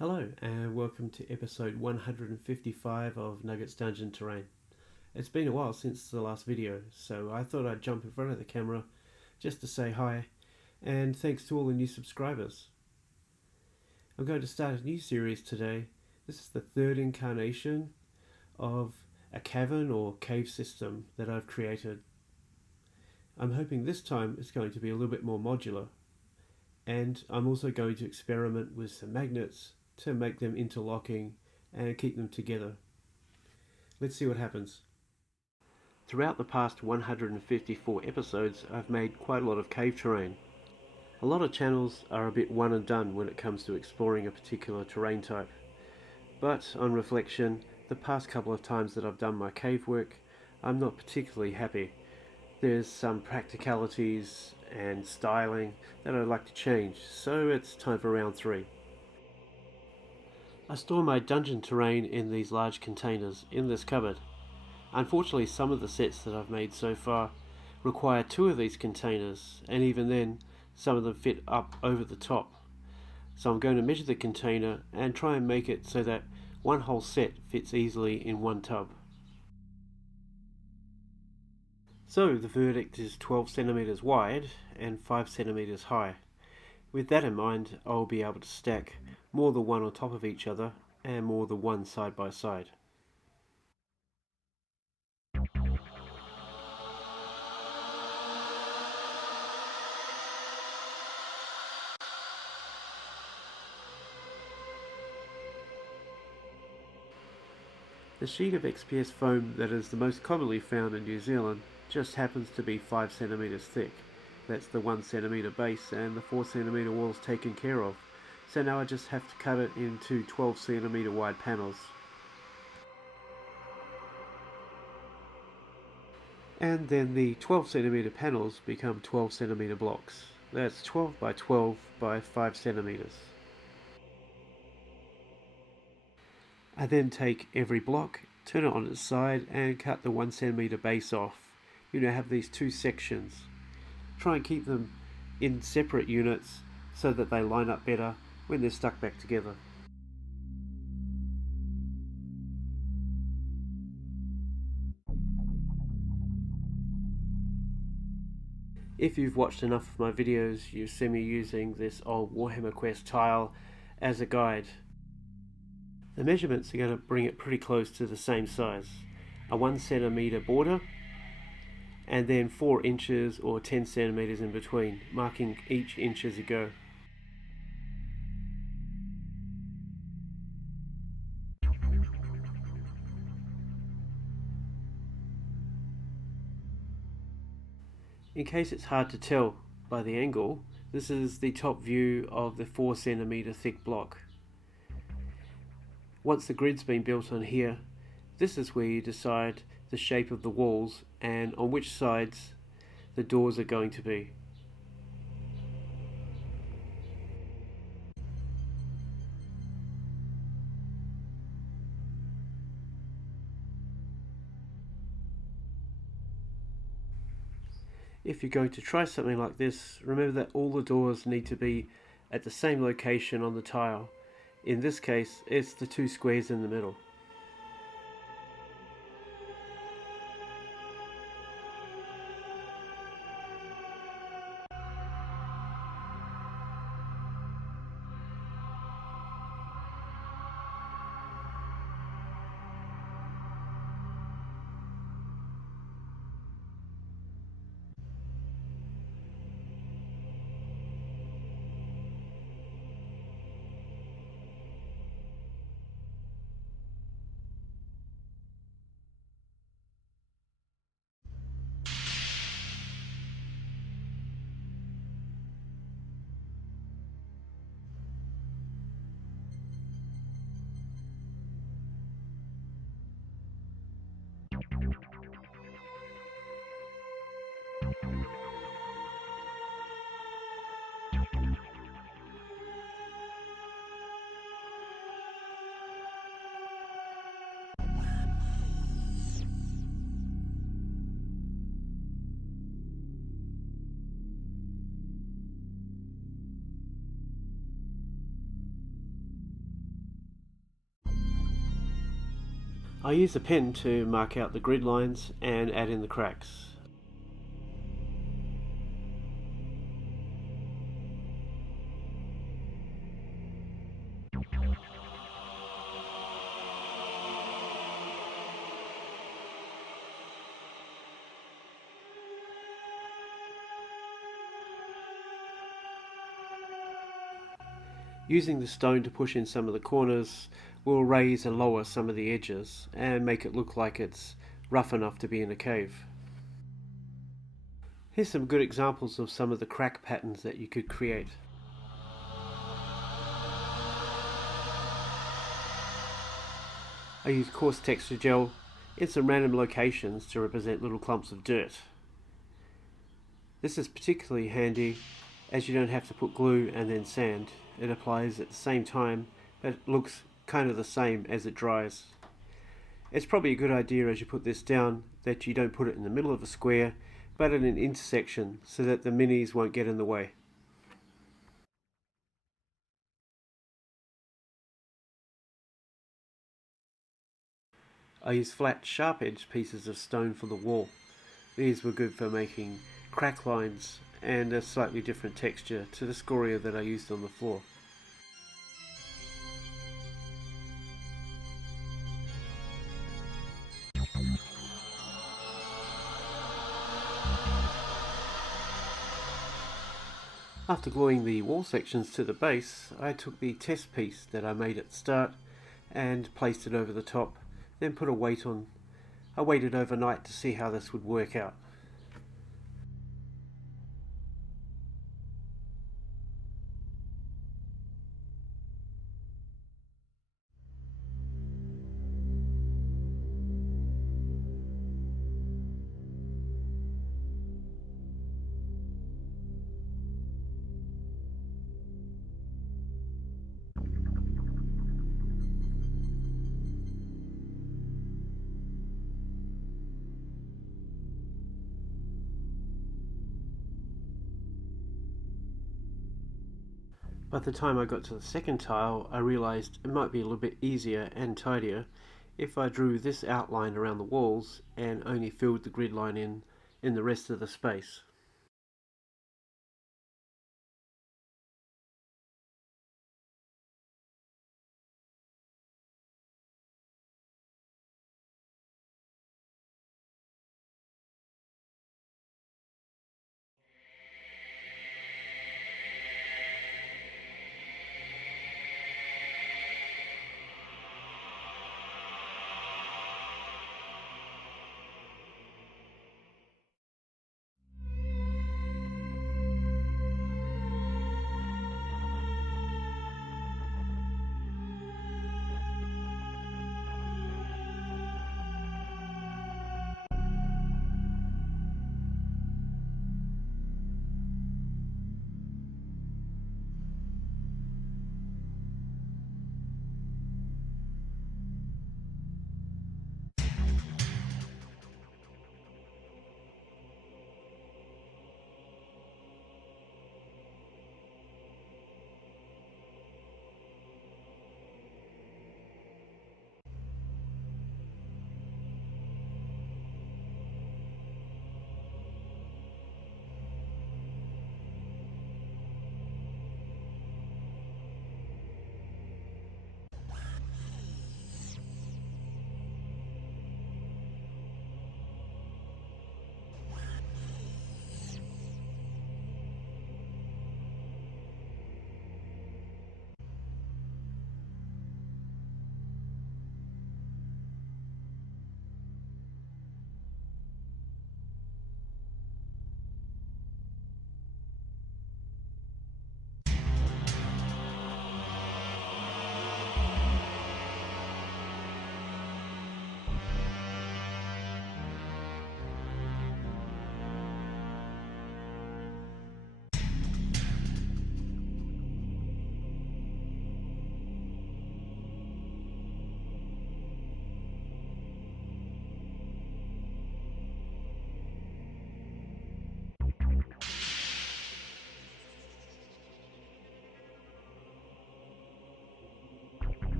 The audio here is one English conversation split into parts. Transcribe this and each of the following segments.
Hello and welcome to episode 155 of Nuggets Dungeon Terrain. It's been a while since the last video, so I thought I'd jump in front of the camera just to say hi and thanks to all the new subscribers. I'm going to start a new series today. This is the third incarnation of a cavern or cave system that I've created. I'm hoping this time it's going to be a little bit more modular, and I'm also going to experiment with some magnets to make them interlocking and keep them together. Let's see what happens. Throughout the past 154 episodes, I've made quite a lot of cave terrain. A lot of channels are a bit one and done when it comes to exploring a particular terrain type, but on reflection, the past couple of times that I've done my cave work, I'm not particularly happy. There's some practicalities and styling that I'd like to change, so it's time for round 3. I store my dungeon terrain in these large containers in this cupboard. Unfortunately, some of the sets that I've made so far require 2 of these containers, and even then, some of them fit up over the top. So I'm going to measure the container and try and make it so that one whole set fits easily in one tub. So the verdict is 12 centimeters wide and 5 centimeters high. With that in mind, I'll be able to stack more than one on top of each other and more than one side by side. The sheet of XPS foam that is the most commonly found in New Zealand just happens to be 5 centimeters thick. That's the 1 centimeter base and the 4 centimeter walls taken care of. So now I just have to cut it into 12 centimeter wide panels. And then the 12 centimeter panels become 12 centimeter blocks. That's 12 by 12 by 5 centimeters. I then take every block, turn it on its side and cut the 1 centimeter base off. You now have these 2 sections. Try and keep them in separate units so that they line up better when they're stuck back together. If you've watched enough of my videos, you've seen me using this old Warhammer Quest tile as a guide. The measurements are going to bring it pretty close to the same size. A 1 centimeter border and then 4 inches or 10 centimeters in between, marking each inch as you go. In case it's hard to tell by the angle, this is the top view of the 4 centimeter thick block. Once the grid's been built on here, this is where you decide the shape of the walls and on which sides the doors are going to be. If you're going to try something like this, remember that all the doors need to be at the same location on the tile. In this case, it's the 2 squares in the middle. I use a pen to mark out the grid lines and add in the cracks. Using the stone to push in some of the corners will raise and lower some of the edges and make it look like it's rough enough to be in a cave. Here's some good examples of some of the crack patterns that you could create. I use coarse texture gel in some random locations to represent little clumps of dirt. This is particularly handy as you don't have to put glue and then sand. It applies at the same time, but it looks kind of the same as it dries. It's probably a good idea as you put this down that you don't put it in the middle of a square, but at an intersection so that the minis won't get in the way. I use flat, sharp-edged pieces of stone for the wall. These were good for making crack lines and a slightly different texture to the scoria that I used on the floor. After gluing the wall sections to the base, I took the test piece that I made at the start and placed it over the top, then put a weight on. I waited overnight to see how this would work out. By the time I got to the second tile, I realised it might be a little bit easier and tidier if I drew this outline around the walls and only filled the grid line in the rest of the space.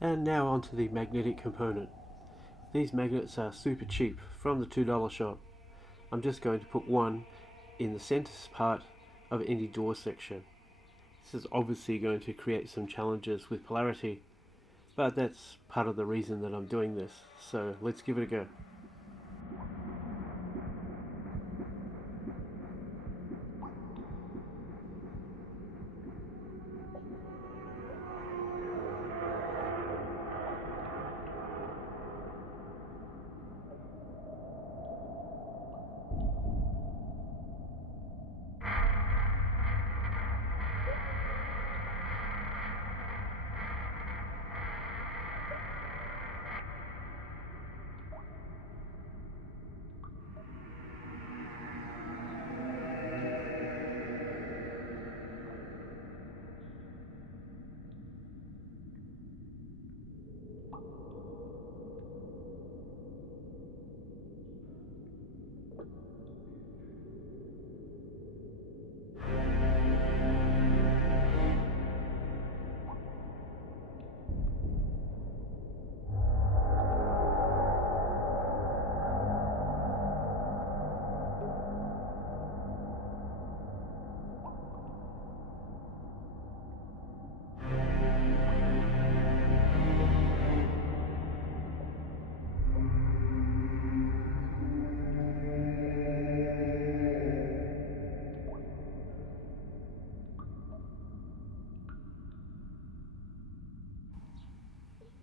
And now onto the magnetic component. These magnets are super cheap from the $2 shop. I'm just going to put one in the center part of any door section. This is obviously going to create some challenges with polarity, but that's part of the reason that I'm doing this, so let's give it a go.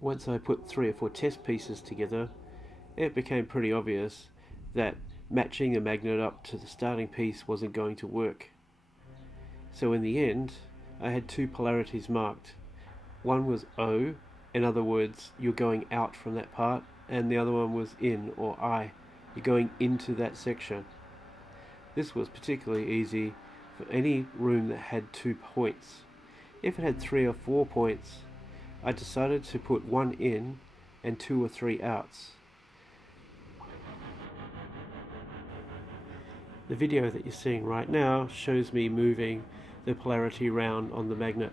Once I put 3 or 4 test pieces together, it became pretty obvious that matching the magnet up to the starting piece wasn't going to work. So in the end, I had 2 polarities marked. One was O, in other words, you're going out from that part, and the other one was in, or I, you're going into that section. This was particularly easy for any room that had 2 points. If it had 3 or 4 points, I decided to put 1 in and 2 or 3 outs. The video that you're seeing right now shows me moving the polarity around on the magnet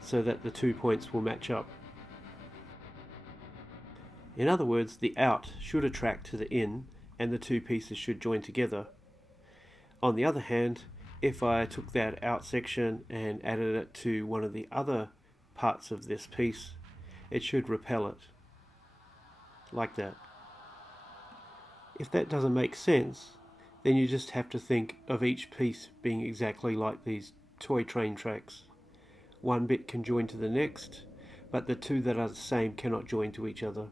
so that the 2 points will match up. In other words, the out should attract to the in and the 2 pieces should join together. On the other hand, if I took that out section and added it to one of the other parts of this piece, it should repel it, like that. If that doesn't make sense, then you just have to think of each piece being exactly like these toy train tracks. One bit can join to the next, but the 2 that are the same cannot join to each other.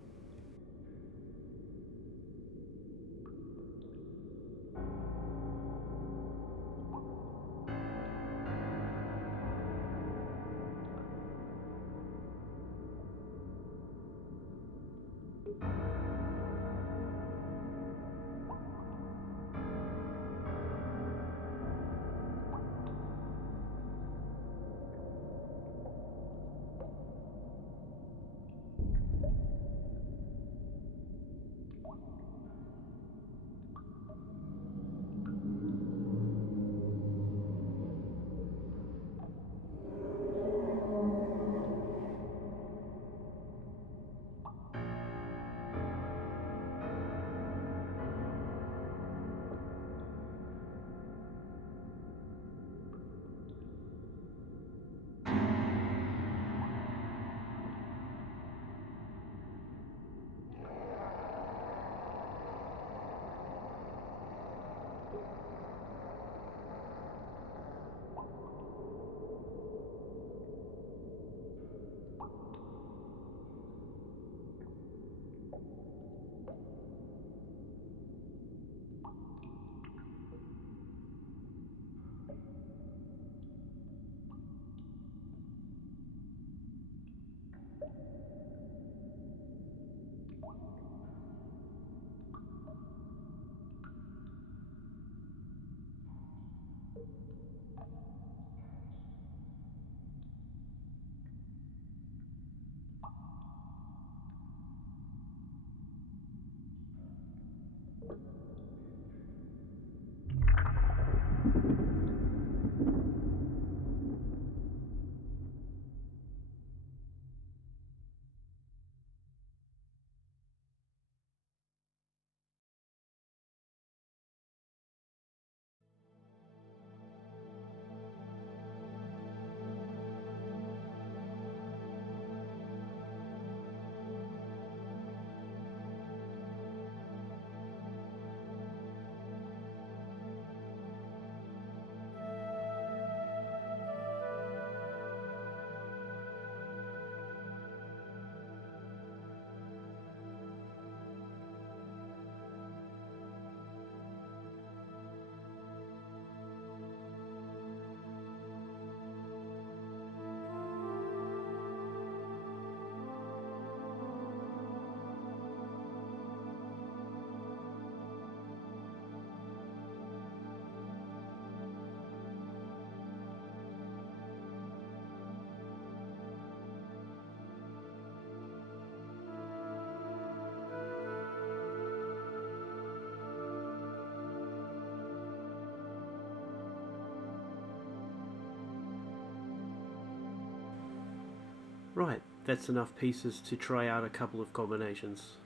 Right, that's enough pieces to try out a couple of combinations.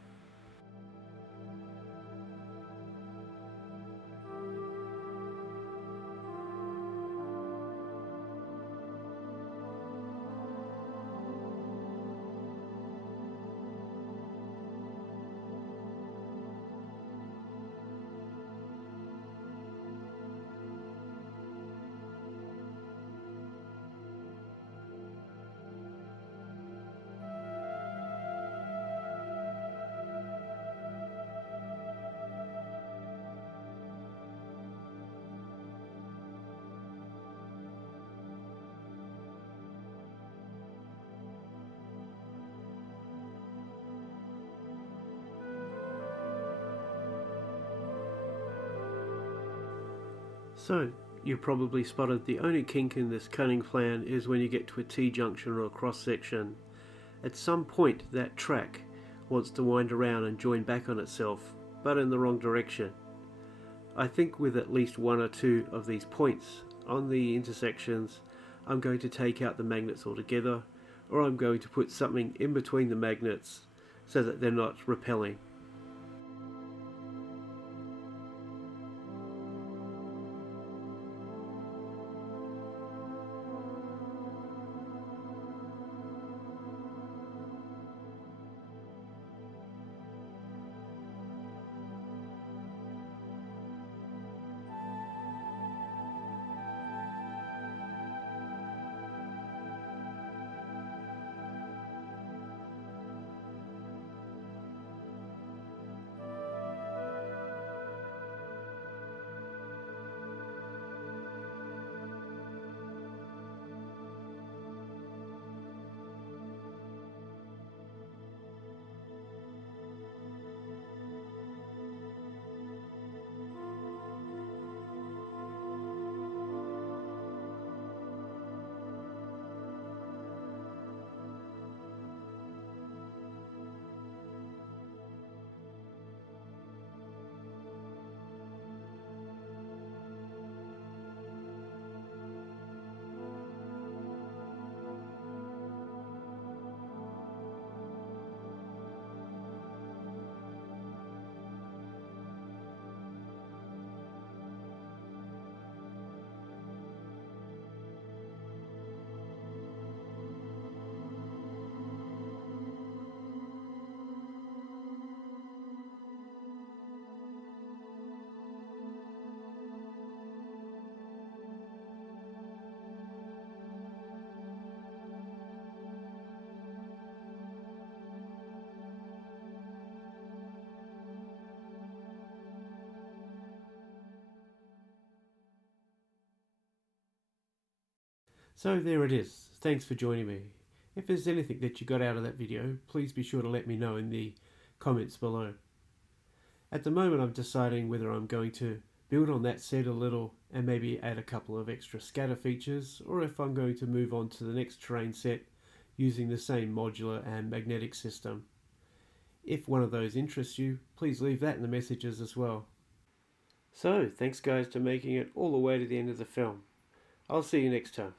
So, you probably spotted the only kink in this cutting plan is when you get to a T-junction or a cross section. At some point that track wants to wind around and join back on itself, but in the wrong direction. I think with at least one or two of these points on the intersections, I'm going to take out the magnets altogether, or I'm going to put something in between the magnets so that they're not repelling. So there it is. Thanks for joining me. If there's anything that you got out of that video, please be sure to let me know in the comments below. At the moment I'm deciding whether I'm going to build on that set a little and maybe add a couple of extra scatter features, or if I'm going to move on to the next terrain set using the same modular and magnetic system. If one of those interests you, please leave that in the messages as well. So, thanks guys for making it all the way to the end of the film. I'll see you next time.